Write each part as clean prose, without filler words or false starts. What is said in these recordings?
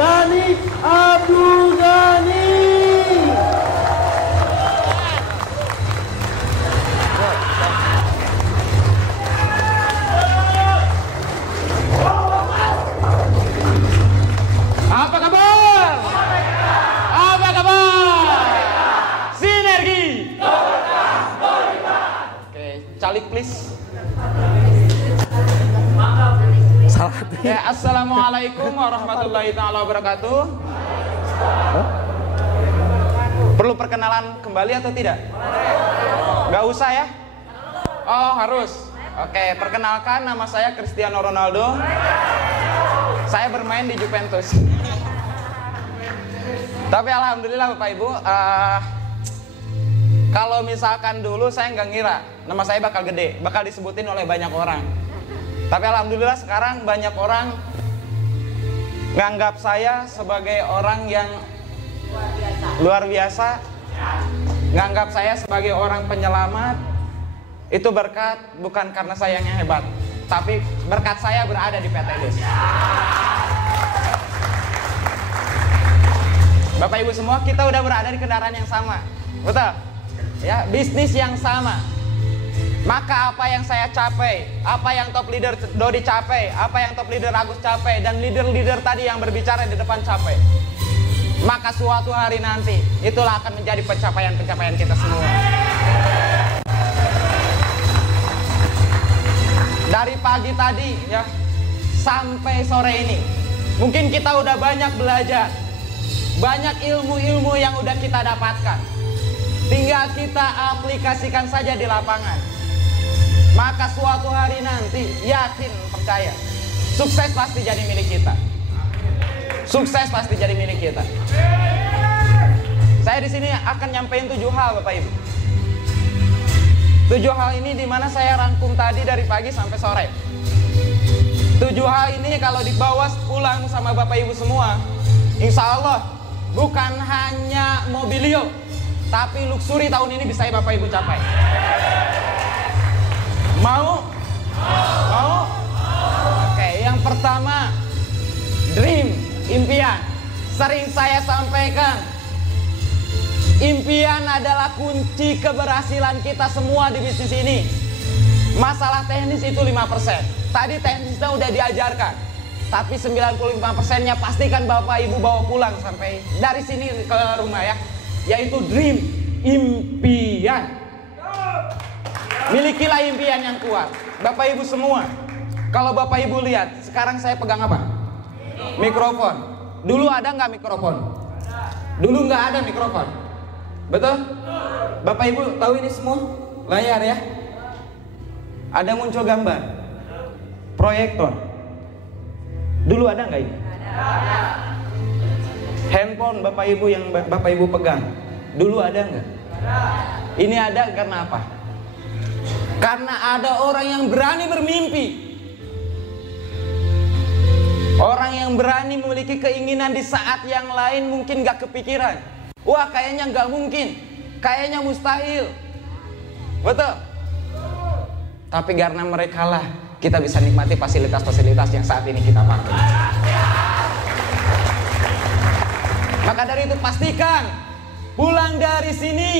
Gani Abdul Ghani. Apa kabar? Apa kabar? Sinergi. Oke, calik please. Ya, assalamualaikum warahmatullahi taala wabarakatuh. Perlu perkenalan kembali atau tidak? Gak usah ya? Oh harus. Oke, perkenalkan, nama saya Cristiano Ronaldo. Saya bermain di Juventus. Tapi alhamdulillah Bapak Ibu, kalau misalkan dulu saya nggak ngira nama saya bakal gede, bakal disebutin oleh banyak orang. Tapi alhamdulillah sekarang banyak orang nganggap saya sebagai orang yang luar biasa, nganggap saya sebagai orang penyelamat. Itu berkat bukan karena saya yang hebat, tapi berkat saya berada di PT Bus. Bapak Ibu semua, kita udah berada di kendaraan yang sama, betul? Ya, bisnis yang sama. Maka apa yang saya capai, apa yang top leader Dodi capai, apa yang top leader Agus capai, dan leader-leader tadi yang berbicara di depan capai, maka suatu hari nanti itulah akan menjadi pencapaian-pencapaian kita semua. Dari pagi tadi ya sampai sore ini, mungkin kita udah banyak belajar, banyak ilmu-ilmu yang udah kita dapatkan. Tinggal kita aplikasikan saja di lapangan. Maka suatu hari nanti, yakin, percaya, sukses pasti jadi milik kita. Sukses pasti jadi milik kita. Saya di sini akan nyampein 7 hal Bapak Ibu. 7 hal ini dimana saya rangkum tadi dari pagi sampai sore. 7 hal ini kalau dibawa pulang sama Bapak Ibu semua, insya Allah bukan hanya mobilio, tapi luxury tahun ini bisa Bapak Ibu capai. Mau? Mau? Oke, yang pertama, dream, impian. Sering saya sampaikan, impian adalah kunci keberhasilan kita semua di bisnis ini. Masalah teknis itu 5%. Tadi teknisnya udah diajarkan, tapi 95%-nya pastikan Bapak Ibu bawa pulang sampai dari sini ke rumah ya. Yaitu dream, impian. Milikilah impian yang kuat. Bapak Ibu semua, kalau Bapak Ibu lihat, sekarang saya pegang apa? Mikrofon. Dulu ada nggak mikrofon? Dulu nggak ada mikrofon. Betul? Bapak Ibu tahu ini semua? Layar ya? Ada muncul gambar. Proyektor. Dulu ada nggak ini? Handphone Bapak Ibu yang Bapak Ibu pegang. Dulu ada nggak? Ini ada karena apa? Karena ada orang yang berani bermimpi. Orang yang berani memiliki keinginan di saat yang lain mungkin gak kepikiran. Wah kayaknya gak mungkin, kayaknya mustahil. Betul? Tapi karena mereka lah kita bisa nikmati fasilitas-fasilitas yang saat ini kita pakai. Maka dari itu pastikan pulang dari sini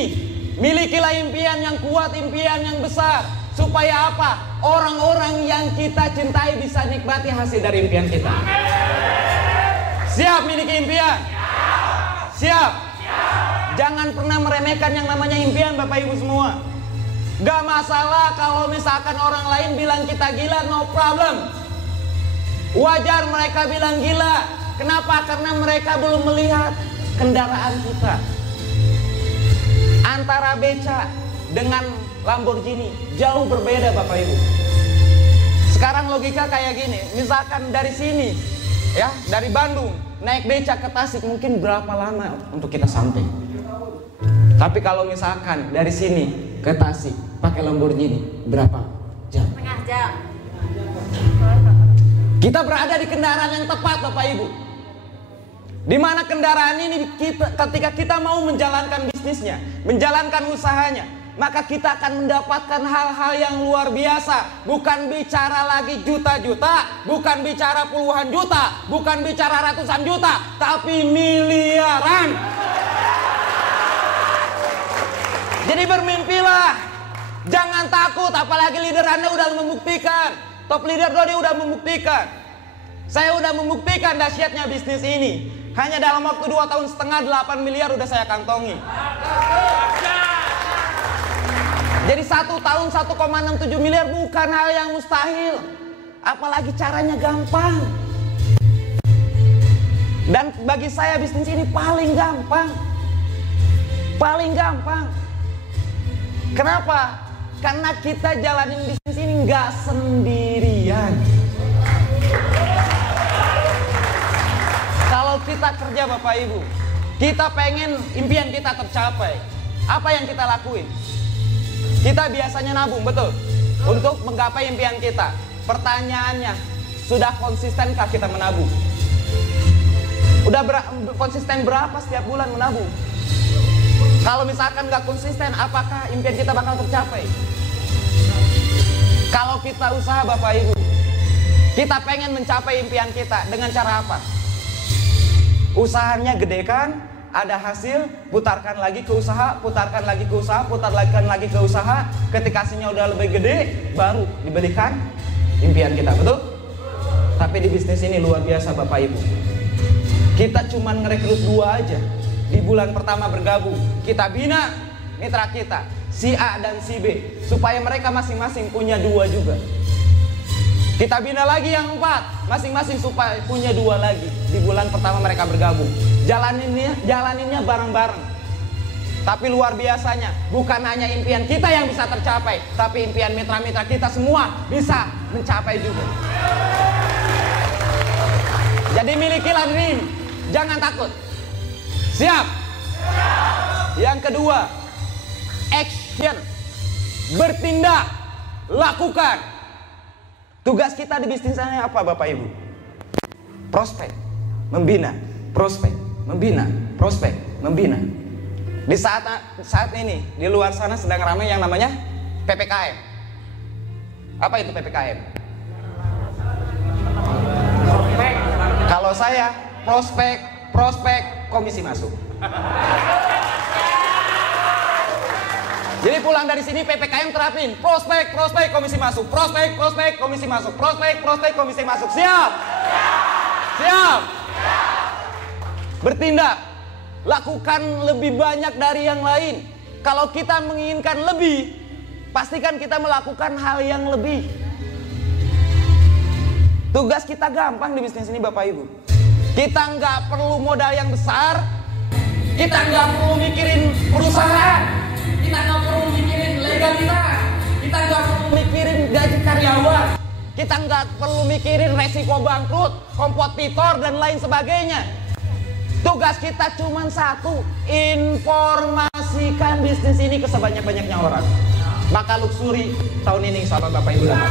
milikilah impian yang kuat, impian yang besar. Supaya apa? Orang-orang yang kita cintai bisa nikmati hasil dari impian kita. Siap miliki impian? Siap? Jangan pernah meremehkan yang namanya impian Bapak Ibu semua. Gak masalah kalau misalkan orang lain bilang kita gila, no problem. Wajar mereka bilang gila. Kenapa? Karena mereka belum melihat kendaraan kita. Antara beca dengan Lamborghini jauh berbeda Bapak Ibu. Sekarang logika kayak gini, misalkan dari sini ya, dari Bandung naik beca ke Tasik mungkin berapa lama untuk kita sampai. Tapi kalau misalkan dari sini ke Tasik pakai Lamborghini berapa jam? Setengah jam. Kita berada di kendaraan yang tepat Bapak Ibu. Di mana kendaraan ini ketika kita mau menjalankan bisnisnya, menjalankan usahanya, maka kita akan mendapatkan hal-hal yang luar biasa. Bukan bicara lagi juta-juta, bukan bicara puluhan juta, bukan bicara ratusan juta, tapi miliaran. Jadi bermimpilah, jangan takut, apalagi leader Anda udah membuktikan. Top leader Dodi udah membuktikan. Saya udah membuktikan dahsyatnya bisnis ini. Hanya dalam waktu 2 tahun setengah 8 miliar udah saya kantongi. Jadi 1 tahun 1,67 miliar bukan hal yang mustahil. Apalagi caranya gampang. Dan bagi saya bisnis ini paling gampang. Paling gampang. Kenapa? Karena kita jalanin bisnis ini nggak sendirian. Kalau kita kerja Bapak Ibu, kita pengen impian kita tercapai. Apa yang kita lakuin? Kita biasanya nabung, betul? Untuk menggapai impian kita. Pertanyaannya, sudah konsistenkah kita menabung? Udah konsisten berapa setiap bulan menabung? Kalau misalkan nggak konsisten, apakah impian kita bakal tercapai? Kalau kita usaha Bapak Ibu, kita pengen mencapai impian kita dengan cara apa? Usahanya gede kan? Ada hasil, putarkan lagi ke usaha, putarkan lagi ke usaha, putarkan lagi ke usaha. Ketika hasilnya udah lebih gede, baru diberikan impian kita, betul? Tapi di bisnis ini luar biasa Bapak Ibu. Kita cuman ngerekrut 2 aja. Di bulan pertama bergabung, kita bina mitra kita, si A dan si B, supaya mereka masing-masing punya 2 juga. Kita bina lagi yang 4, masing-masing supaya punya 2 lagi. Di bulan pertama mereka bergabung. Jalaninnya bareng-bareng. Tapi luar biasanya, bukan hanya impian kita yang bisa tercapai, tapi impian mitra-mitra kita semua bisa mencapai juga. Jadi milikilah dream, jangan takut. Siap? Yang kedua, action. Bertindak, lakukan. Tugas kita di bisnis ini apa Bapak Ibu? Prospek, membina, prospek, membina, prospek, membina. Di saat ini di luar sana sedang ramai yang namanya PPKM. Apa itu PPKM? Kalau saya prospek komisi masuk. Jadi pulang dari sini PPKM terapin prospek komisi masuk, prospek komisi masuk, prospek komisi masuk. Siap? Siap? Bertindak, lakukan lebih banyak dari yang lain. Kalau kita menginginkan lebih, pastikan kita melakukan hal yang lebih. Tugas kita gampang di bisnis ini Bapak Ibu. Kita nggak perlu modal yang besar, kita nggak perlu mikirin perusahaan, kita nggak perlu mikirin legalitas, kita nggak perlu mikirin gaji karyawan, kita nggak perlu mikirin resiko bangkrut, kompetitor dan lain sebagainya. Tugas kita cuma satu, informasikan bisnis ini ke sebanyak-banyaknya orang. Maka luxury tahun ini sama Bapak Ibu dapat.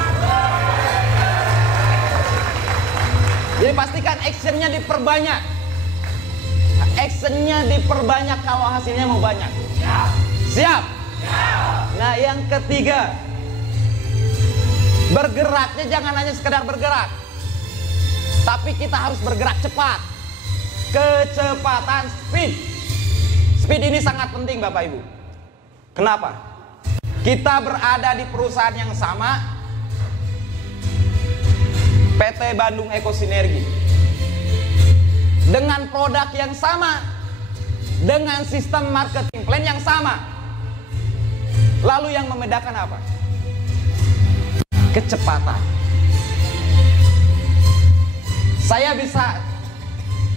Jadi pastikan actionnya diperbanyak. Actionnya diperbanyak kalau hasilnya mau banyak. Siap? Nah yang ketiga, bergeraknya jangan hanya sekedar bergerak, tapi kita harus bergerak cepat. Kecepatan, speed. Speed ini sangat penting Bapak Ibu. Kenapa? Kita berada di perusahaan yang sama, PT Bandung Eko Sinergi, dengan produk yang sama, dengan sistem marketing plan yang sama. Lalu yang membedakan apa? Kecepatan. Saya bisa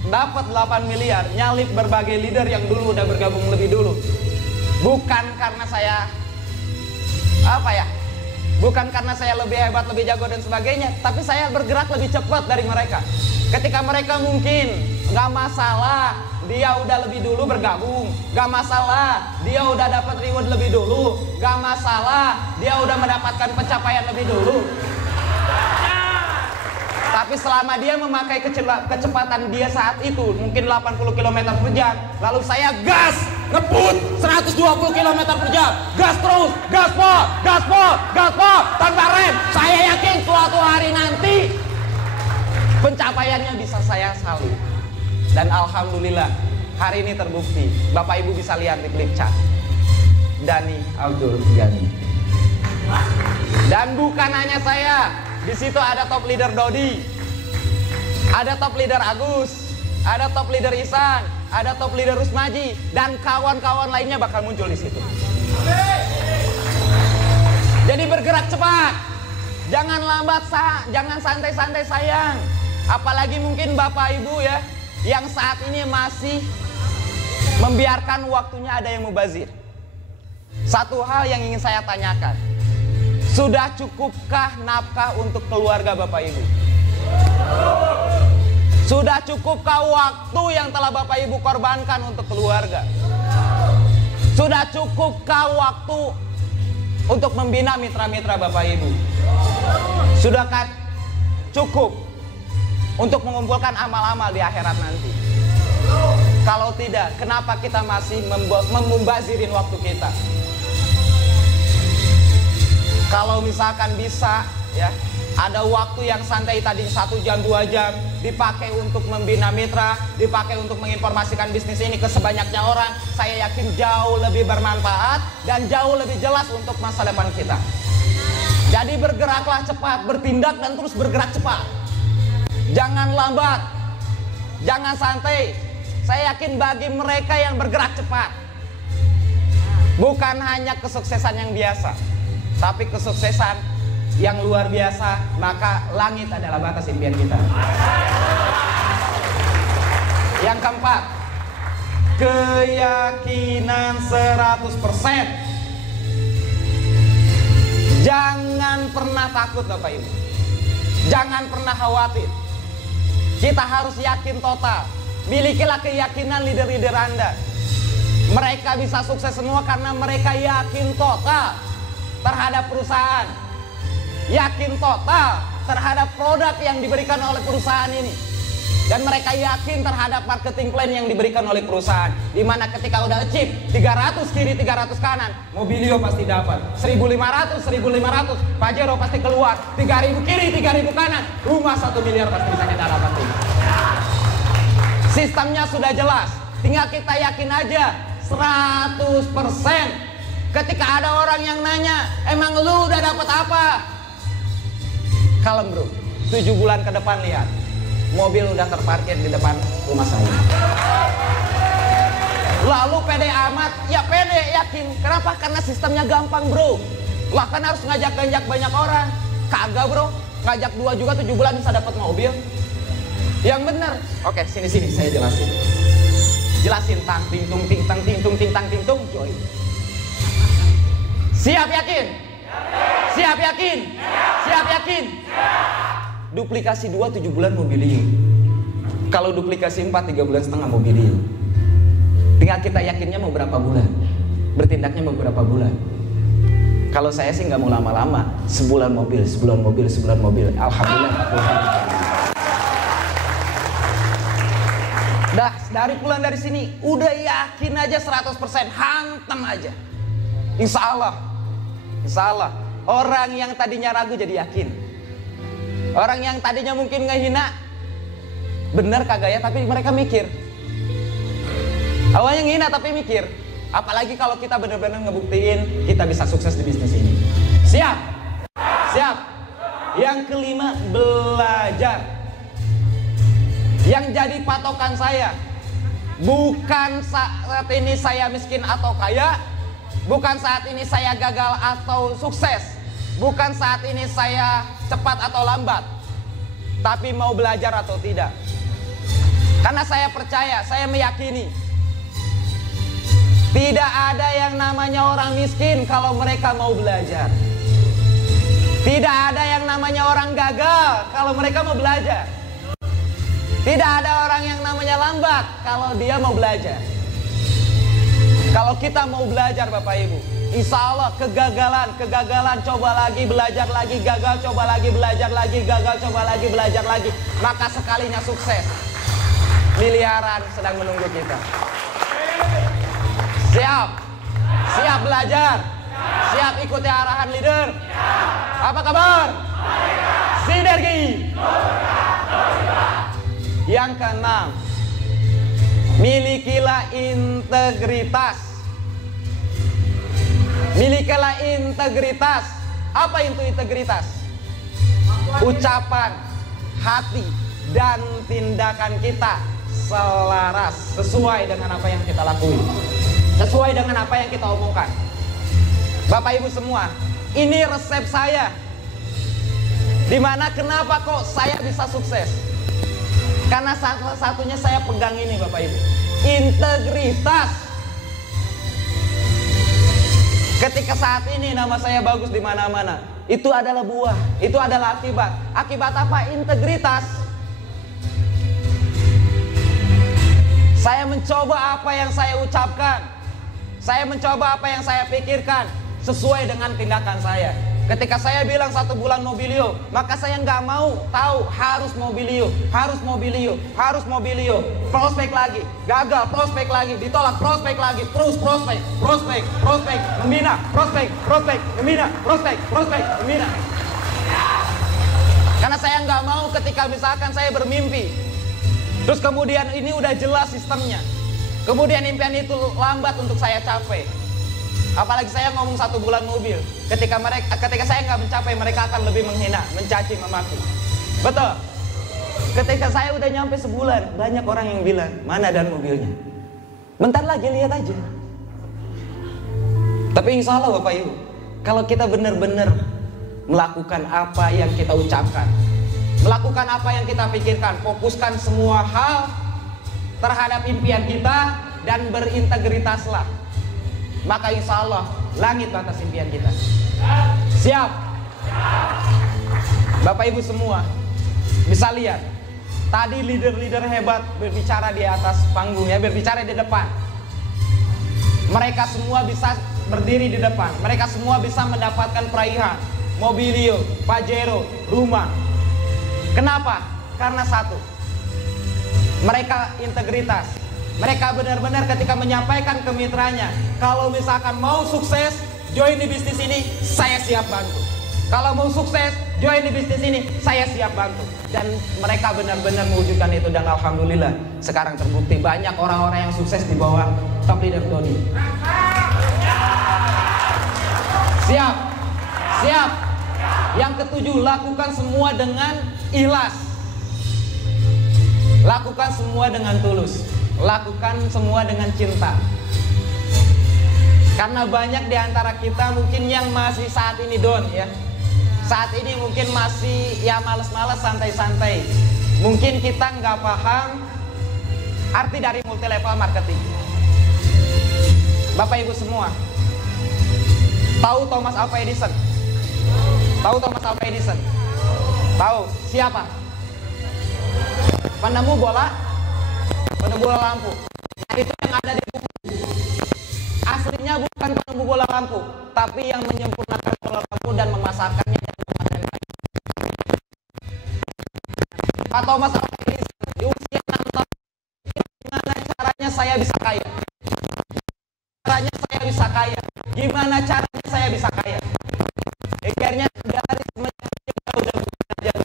dapat 8 miliar, nyalip berbagai leader yang dulu udah bergabung lebih dulu. Bukan karena saya bukan karena saya lebih hebat, lebih jago dan sebagainya, tapi saya bergerak lebih cepat dari mereka. Ketika mereka mungkin gak masalah dia udah lebih dulu bergabung, gak masalah dia udah dapat reward lebih dulu, gak masalah dia udah mendapatkan pencapaian lebih dulu. Tapi selama dia memakai kecepatan dia saat itu, mungkin 80 km per jam, lalu saya gas ngebut 120 km per jam, gas terus, gaspol, gaspol, gaspol, tanpa rem. Saya yakin suatu hari nanti pencapaiannya bisa saya salib. Dan alhamdulillah hari ini terbukti. Bapak Ibu bisa lihat di klip chat, Dhani Abdul Ghani. Dan bukan hanya saya, di situ ada top leader Dodi, ada top leader Agus, ada top leader Isan, ada top leader Rusmaji, dan kawan-kawan lainnya bakal muncul di situ. Jadi bergerak cepat, jangan lambat, jangan santai-santai sayang. Apalagi mungkin Bapak Ibu ya, yang saat ini masih membiarkan waktunya ada yang mubazir. Satu hal yang ingin saya tanyakan, sudah cukupkah nafkah untuk keluarga Bapak Ibu? Sudah cukupkah waktu yang telah Bapak Ibu korbankan untuk keluarga? Sudah cukupkah waktu untuk membina mitra-mitra Bapak Ibu? Sudahkah cukup untuk mengumpulkan amal-amal di akhirat nanti? Kalau tidak, kenapa kita masih membazirin waktu kita? Kalau misalkan bisa ya, ada waktu yang santai tadi 1 jam 2 jam dipakai untuk membina mitra, dipakai untuk menginformasikan bisnis ini ke sebanyaknya orang, saya yakin jauh lebih bermanfaat dan jauh lebih jelas untuk masa depan kita. Jadi bergeraklah cepat, bertindak dan terus bergerak cepat. Jangan lambat, jangan santai. Saya yakin bagi mereka yang bergerak cepat, bukan hanya kesuksesan yang biasa, tapi kesuksesan yang luar biasa, maka langit adalah batas impian kita. Yang keempat, keyakinan 100%. Jangan pernah takut Bapak Ibu, jangan pernah khawatir. Kita harus yakin total. Milikilah keyakinan leader-leader Anda. Mereka bisa sukses semua karena mereka yakin total terhadap perusahaan, yakin total terhadap produk yang diberikan oleh perusahaan ini, dan mereka yakin terhadap marketing plan yang diberikan oleh perusahaan. Dimana ketika udah achieve 300 kiri 300 kanan, Mobilio pasti dapat 1.500 Pajero pasti keluar, 3.000 kiri 3.000 kanan, rumah 1 miliar pasti bisa kita dapatin. Sistemnya sudah jelas, tinggal kita yakin aja 100%. Ketika ada orang yang nanya, emang lu udah dapat apa? Kalem bro, 7 bulan ke depan lihat, mobil udah terparkir di depan rumah saya. Lalu pede amat? Ya pede, yakin. Kenapa? Karena sistemnya gampang bro. Lah kan harus ngajak-ngajak banyak orang. Kagak bro, ngajak 2 juga 7 bulan bisa dapat mobil. Yang bener. Oke, sini saya jelasin. Jelasin tang ting-tung ting-tang ting-tung ting-tang ting-tung joy. Siap yakin? Siap yakin? Siap yakin? Duplikasi 2 7 bulan Mobilio. Kalau duplikasi 4 3 bulan setengah Mobilio. Tinggal kita yakinnya mau berapa bulan, bertindaknya mau berapa bulan. Kalau saya sih nggak mau lama-lama, sebulan mobil. Alhamdulillah 40 hari. Dah dari pulang dari sini udah yakin aja 100%, hantam aja. Insya Allah orang yang tadinya ragu jadi yakin. Orang yang tadinya mungkin ngehina, bener kagak ya, tapi mereka mikir. Awalnya ngehina tapi mikir. Apalagi kalau kita benar-benar ngebuktiin kita bisa sukses di bisnis ini. Siap? Siap. Yang kelima, belajar. Yang jadi patokan saya, bukan saat ini saya miskin atau kaya, bukan saat ini saya gagal atau sukses, bukan saat ini saya cepat atau lambat, tapi mau belajar atau tidak. Karena saya percaya, saya meyakini tidak ada yang namanya orang miskin kalau mereka mau belajar. Tidak ada yang namanya orang gagal kalau mereka mau belajar. Tidak ada orang yang namanya lambat kalau dia mau belajar. Kalau kita mau belajar Bapak Ibu, insya Allah kegagalan, coba lagi, belajar lagi, gagal, coba lagi, belajar lagi, gagal, coba lagi, belajar lagi. Maka sekalinya sukses, miliaran sedang menunggu kita. Siap? Siap belajar? Siap ikuti arahan leader? Apa kabar? Sinergi. Yang keenam, milikilah integritas. Milikilah integritas. Apa itu integritas? Ucapan, hati, dan tindakan kita selaras, sesuai dengan apa yang kita lakuin, sesuai dengan apa yang kita omongkan. Bapak Ibu semua, ini resep saya. Dimana kenapa kok saya bisa sukses? Karena satu-satunya saya pegang ini Bapak Ibu, integritas. Ketika saat ini nama saya bagus di mana-mana, itu adalah buah, itu adalah akibat. Akibat apa? Integritas. Saya mencoba apa yang saya ucapkan, saya mencoba apa yang saya pikirkan sesuai dengan tindakan saya. Ketika saya bilang 1 bulan mobilio, maka saya nggak mau tahu harus mobilio, harus mobilio, harus mobilio. Prospek lagi, gagal, prospek lagi, ditolak, prospek lagi, terus prospek, prospek, prospek, membina, prospek, prospek, membina, prospek, prospek, membina. Karena saya nggak mau ketika misalkan saya bermimpi, terus kemudian ini udah jelas sistemnya, kemudian impian itu lambat untuk saya capai. Apalagi saya ngomong 1 bulan mobil, ketika saya nggak mencapai, mereka akan lebih menghina, mencaci, memaki. Betul. Ketika saya udah nyampe sebulan, banyak orang yang bilang, mana dan mobilnya? Bentar lagi lihat aja. Tapi insya Allah Bapak Ibu, kalau kita benar-benar melakukan apa yang kita ucapkan, melakukan apa yang kita pikirkan, fokuskan semua hal terhadap impian kita dan berintegritaslah, maka insya Allah langit batas impian kita. Siap? Bapak Ibu semua bisa lihat, tadi leader-leader hebat berbicara di atas panggung ya, berbicara di depan. Mereka semua bisa berdiri di depan, mereka semua bisa mendapatkan peraihan, mobilio, pajero, rumah. Kenapa? Karena satu, mereka integritas. Mereka benar-benar ketika menyampaikan ke mitranya, kalau misalkan mau sukses, join di bisnis ini, saya siap bantu. Kalau mau sukses, join di bisnis ini, saya siap bantu. Dan mereka benar-benar mewujudkan itu, dan alhamdulillah sekarang terbukti banyak orang-orang yang sukses di bawah top leader Doni. Siap? Siap? Yang ketujuh, lakukan semua dengan ikhlas. Lakukan semua dengan tulus. Lakukan semua dengan cinta. Karena banyak di antara kita mungkin yang masih saat ini down ya. Saat ini mungkin masih ya males-males, santai-santai. Mungkin kita nggak paham arti dari multi level marketing. Bapak Ibu semua, tahu Thomas Alva Edison? Tahu Thomas Alva Edison? Tahu siapa? Penemu bola lampu. Nah, itu yang ada di buku. Aslinya bukan penemu bola lampu, tapi yang menyempurnakan bola lampu dan memasarkannya dan mematenkan. Pak Thomas Alva Edison di usia 6 tahun, gimana caranya saya bisa kaya? Caranya saya bisa kaya. Gimana caranya saya bisa kaya? Akhirnya dari semenjak dia udah belajar.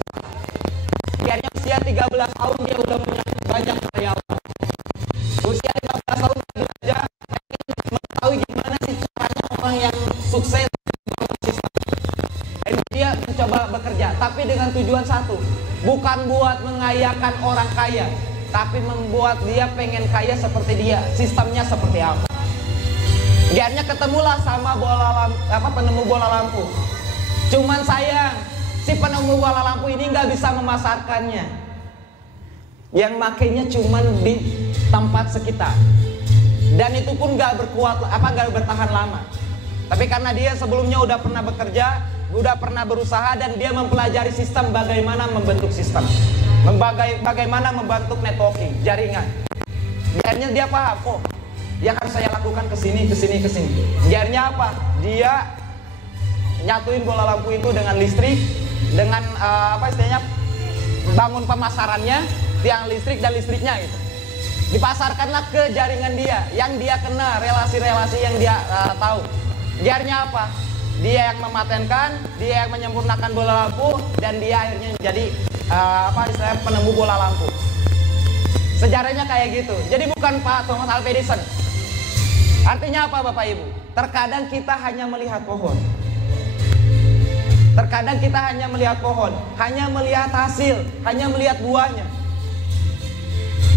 Akhirnya usia 13 tahun dia udah punya banyak karyawan. Usia 15 tahun belajar, mengetahui gimana sih caranya orang yang sukses sistem. Dan dia mencoba bekerja, tapi dengan tujuan satu, bukan buat mengayakan orang kaya, tapi membuat dia pengen kaya seperti dia. Sistemnya seperti apa? Akhirnya ketemulah sama penemu bola lampu. Cuman sayang, si penemu bola lampu ini nggak bisa memasarkannya. Yang makainya cuman di tempat sekitar. Dan itu pun nggak bertahan lama. Tapi karena dia sebelumnya udah pernah bekerja, udah pernah berusaha, dan dia mempelajari sistem, bagaimana membentuk sistem, bagaimana membentuk networking, jaringan. Akhirnya dia paham, kok yang harus saya lakukan kesini. Akhirnya apa? Dia nyatuin bola lampu itu dengan listrik, dengan istilahnya bangun pemasarannya, tiang listrik dan listriknya gitu. Dipasarkanlah ke jaringan dia, yang dia kena, relasi-relasi yang dia tahu. Gearnya apa? Dia yang mematenkan, dia yang menyempurnakan bola lampu, dan dia akhirnya menjadi istilahnya penemu bola lampu. Sejarahnya kayak gitu. Jadi bukan Pak Thomas Alva Edison. Artinya apa Bapak Ibu? Terkadang kita hanya melihat pohon. Terkadang kita hanya melihat pohon, hanya melihat hasil, hanya melihat buahnya.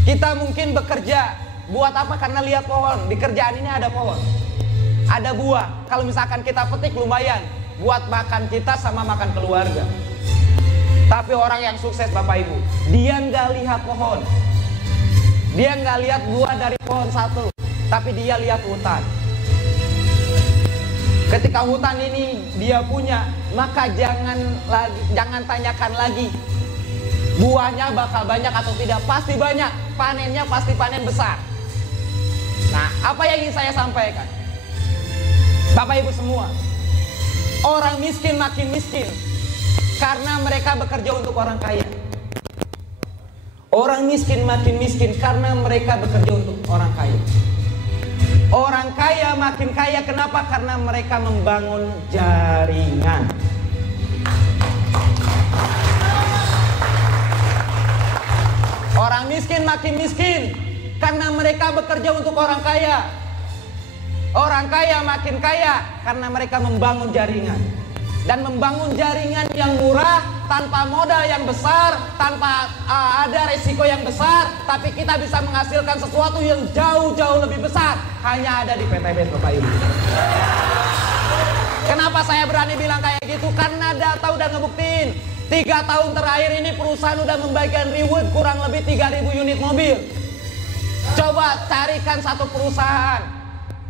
Kita mungkin bekerja, buat apa? Karena lihat pohon. Di kerjaan ini ada pohon, ada buah. Kalau misalkan kita petik lumayan, buat makan kita sama makan keluarga. Tapi orang yang sukses Bapak Ibu, dia nggak lihat pohon. Dia nggak lihat buah dari pohon satu, tapi dia lihat hutan. Ketika hutan ini dia punya, maka jangan tanyakan lagi buahnya bakal banyak atau tidak. Pasti banyak, panennya pasti panen besar. Nah, apa yang ingin saya sampaikan, Bapak Ibu semua, orang miskin makin miskin karena mereka bekerja untuk orang kaya. Orang miskin makin miskin karena mereka bekerja untuk orang kaya. Orang kaya makin kaya, kenapa? Karena mereka membangun jaringan. Orang miskin makin miskin karena mereka bekerja untuk orang kaya. Orang kaya makin kaya karena mereka membangun jaringan. Dan membangun jaringan yang murah, tanpa modal yang besar, tanpa ada resiko yang besar, tapi kita bisa menghasilkan sesuatu yang jauh-jauh lebih besar, hanya ada di PTBS Bapak Ibu. Kenapa saya berani bilang kayak gitu? Karena data udah ngebuktiin 3 tahun terakhir ini perusahaan udah membagikan reward kurang lebih 3.000 unit mobil. Coba carikan satu perusahaan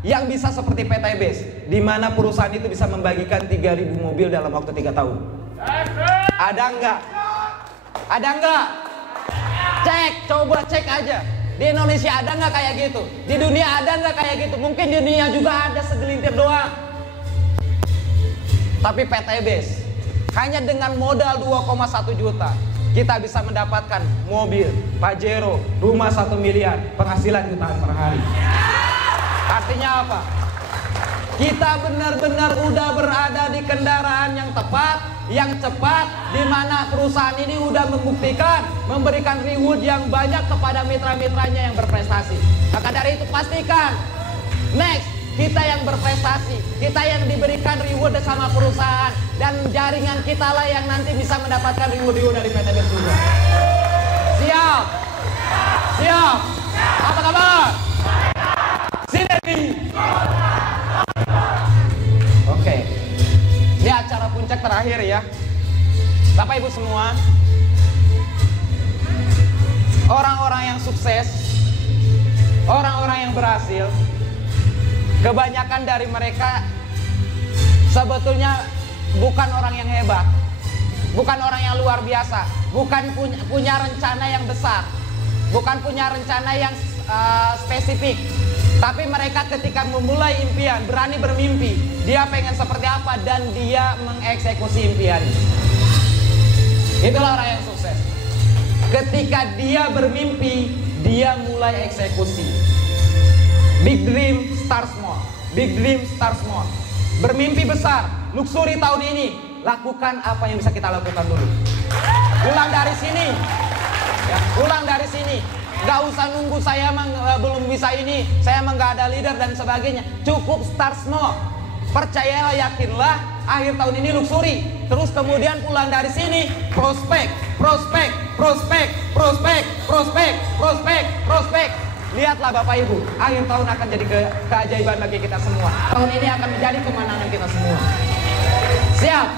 yang bisa seperti PTBS, di mana perusahaan itu bisa membagikan 3.000 mobil dalam waktu 3 tahun. Ada enggak? Ada enggak? Cek, coba cek aja. Di Indonesia ada enggak kayak gitu? Di dunia ada enggak kayak gitu? Mungkin di dunia juga ada segelintir doang. Tapi PTBS hanya dengan modal 2,1 juta kita bisa mendapatkan mobil Pajero, rumah 1 miliar, penghasilan jutaan per hari. Artinya apa? Kita benar-benar udah berada di kendaraan yang tepat, yang cepat, di mana perusahaan ini udah membuktikan, memberikan reward yang banyak kepada mitra-mitranya yang berprestasi. Maka dari itu pastikan, next, kita yang berprestasi, kita yang diberikan reward sama perusahaan, dan jaringan kita lah yang nanti bisa mendapatkan reward dari PTBS juga. Siap? Siap? Apa kabar? Sinergi. Oke. Ini acara puncak terakhir ya. Bapak Ibu semua, orang-orang yang sukses, orang-orang yang berhasil, kebanyakan dari mereka sebetulnya bukan orang yang hebat, bukan orang yang luar biasa, bukan punya rencana yang besar, bukan punya rencana yang spesifik. Tapi mereka ketika memulai impian, berani bermimpi, dia pengen seperti apa dan dia mengeksekusi impiannya. Itulah orang yang sukses. Ketika dia bermimpi, dia mulai eksekusi. Big dream, start small. Big dream, start small. Bermimpi besar, luxury tahun ini, lakukan apa yang bisa kita lakukan dulu. Ulang dari sini, ya, ulang dari sini. Gak usah nunggu saya belum bisa ini, saya nggak ada leader dan sebagainya. Cukup start small. Percayalah, yakinlah, akhir tahun ini luxury. Terus kemudian pulang dari sini, prospek, prospek, prospek, prospek, prospek, prospek, prospek. Lihatlah Bapak Ibu, akhir tahun akan jadi keajaiban bagi kita semua. Tahun ini akan menjadi kemenangan kita semua. Siap?